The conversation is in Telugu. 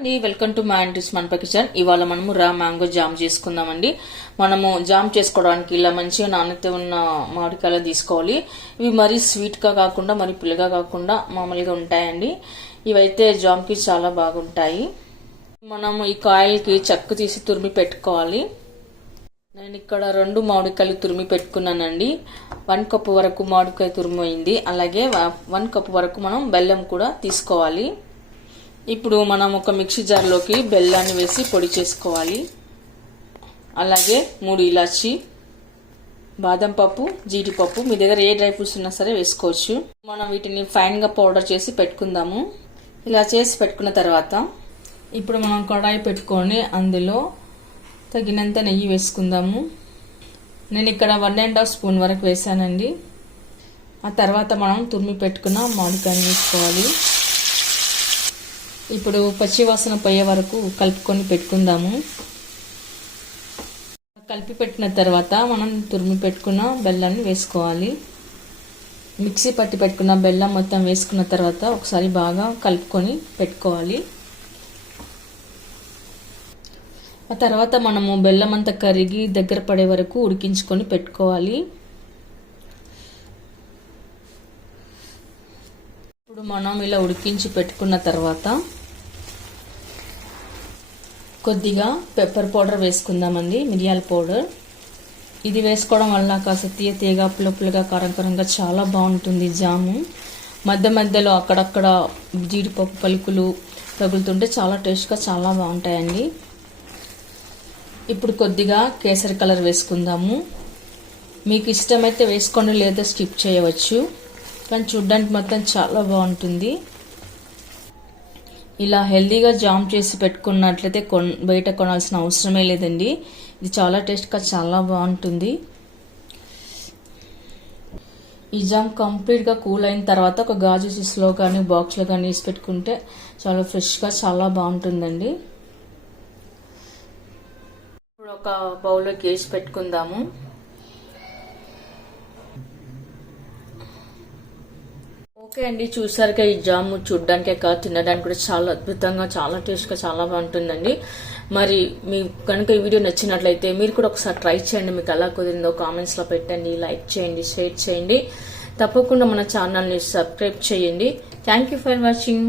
అండి, వెల్కమ్ టు మై ఆంటీస్ మనప కిచెన్. ఇవాళ మనము రా మ్యాంగో జామ్ చేసుకుందామండి. మనము జామ్ చేసుకోవడానికి ఇలా మంచిగా నాణ్యత ఉన్న మామిడికాయలు తీసుకోవాలి. ఇవి మరీ స్వీట్గా కాకుండా మరీ పుల్లగా కాకుండా మామూలుగా ఉంటాయండి. ఇవైతే జామ్కి చాలా బాగుంటాయి. మనము ఈ కాయలకి చెక్కు తీసి తురిమి పెట్టుకోవాలి. నేను ఇక్కడ 2 మామిడికాయలు తురిమి పెట్టుకున్నానండి. 1 కప్పు వరకు మామిడికాయ తురుము అయింది. అలాగే 1 కప్పు వరకు మనం బెల్లం కూడా తీసుకోవాలి. ఇప్పుడు మనం ఒక మిక్సీ జార్లోకి బెల్లాన్ని వేసి పొడి చేసుకోవాలి. అలాగే 3 ఇలాచి, బాదం పప్పు, జీడిపప్పు, మీ దగ్గర ఏ డ్రై ఫ్రూట్స్ ఉన్నా సరే వేసుకోవచ్చు. మనం వీటిని ఫైన్గా పౌడర్ చేసి పెట్టుకుందాము. ఇలా చేసి పెట్టుకున్న తర్వాత ఇప్పుడు మనం కడాయి పెట్టుకొని అందులో తగినంత నెయ్యి వేసుకుందాము. నేను ఇక్కడ 1½ స్పూన్ వరకు వేసానండి. ఆ తర్వాత మనం తురిమి పెట్టుకున్న మామిడికాయని వేసుకోవాలి. ఇప్పుడు పచ్చివాసన పోయే వరకు కలుపుకొని పెట్టుకుందాము. కలిపి పెట్టిన తర్వాత మనం తురిమి పెట్టుకున్న బెల్లాన్ని వేసుకోవాలి. మిక్సీ పట్టి పెట్టుకున్న బెల్లం మొత్తం వేసుకున్న తర్వాత ఒకసారి బాగా కలుపుకొని పెట్టుకోవాలి. ఆ తర్వాత మనము బెల్లం అంతా కరిగి దగ్గర పడే వరకు ఉడికించుకొని పెట్టుకోవాలి. ఇప్పుడు మనం ఇలా ఉడికించి పెట్టుకున్న తర్వాత కొద్దిగా పెప్పర్ పౌడర్ వేసుకుందామండి, మిరియాల పౌడర్. ఇది వేసుకోవడం వల్ల కాస్త తీయగా పుల్లగా కారంగా చాలా బాగుంటుంది జాము. మధ్య మధ్యలో అక్కడక్కడ జీడిపప్పు పలుకులు తగులుతుంటే చాలా టేస్ట్గా చాలా బాగుంటాయండి. ఇప్పుడు కొద్దిగా కేసరి కలర్ వేసుకుందాము. మీకు ఇష్టమైతే వేసుకోండి, లేదా స్కిప్ చేయవచ్చు. కానీ చూడ్డానికి మొత్తం చాలా బాగుంటుంది. ఇలా హెల్దీగా జామ్ చేసి పెట్టుకున్నట్లయితే బయట కొనాల్సిన అవసరమే లేదండి. ఇది చాలా టేస్ట్గా చాలా బాగుంటుంది. ఈ జామ్ కంప్లీట్గా కూల్ అయిన తర్వాత ఒక గాజు సీసాలో కానీ బాక్స్లో కానీ వేసి పెట్టుకుంటే చాలా ఫ్రెష్గా చాలా బాగుంటుందండి. ఇప్పుడు ఒక బౌల్లోకి వేసి పెట్టుకుందాము. ఓకే అండి, చూసారుగా ఈ జాము చూడడానికే కాదు తినడానికి కూడా చాలా అద్భుతంగా చాలా టేస్ట్గా చాలా బాగుంటుందండి. మరి మీకు కనుక ఈ వీడియో నచ్చినట్లయితే మీరు కూడా ఒకసారి ట్రై చేయండి. మీకు ఎలా కుదిరిందో కామెంట్స్లో పెట్టండి, లైక్ చేయండి, షేర్ చేయండి. తప్పకుండా మన ఛానల్ని సబ్స్క్రైబ్ చేయండి. Thank you for watching.